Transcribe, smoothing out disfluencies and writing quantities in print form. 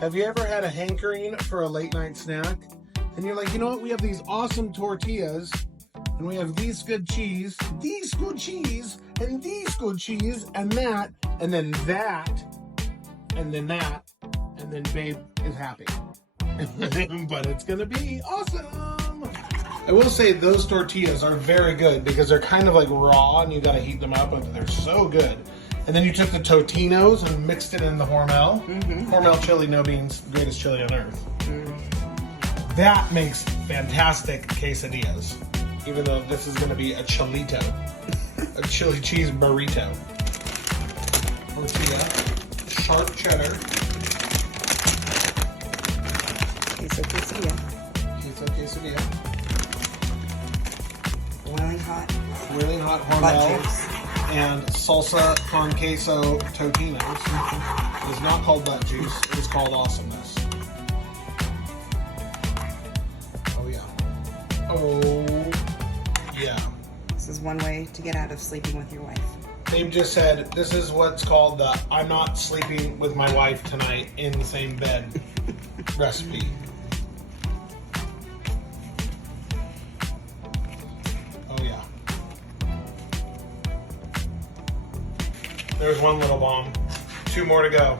Have you ever had a hankering for a late night snack? And you're like, you know what? We have these awesome tortillas, and we have these good cheese, and these good cheese, and then that, and then that, and then babe is happy. But it's gonna be awesome. I will say those tortillas are very good because they're kind of like raw and you gotta heat them up, but they're so good. And then you took the Totinos and mixed it in the Hormel. Hormel chili, no beans, greatest chili on earth. That makes fantastic quesadillas. Even though this is gonna be a Chilito, a chili cheese burrito. Tortilla, sharp cheddar. Queso quesadilla. Queso quesadilla. Boiling hot Hormel juice. and salsa con queso Totinos. It is not called butt juice. It is called awesomeness. Oh yeah. Oh yeah. This is one way to get out of sleeping with your wife. Babe just said this is what's called the "I'm not sleeping with my wife tonight in the same bed" recipe. There's one little bomb. 2 more to go.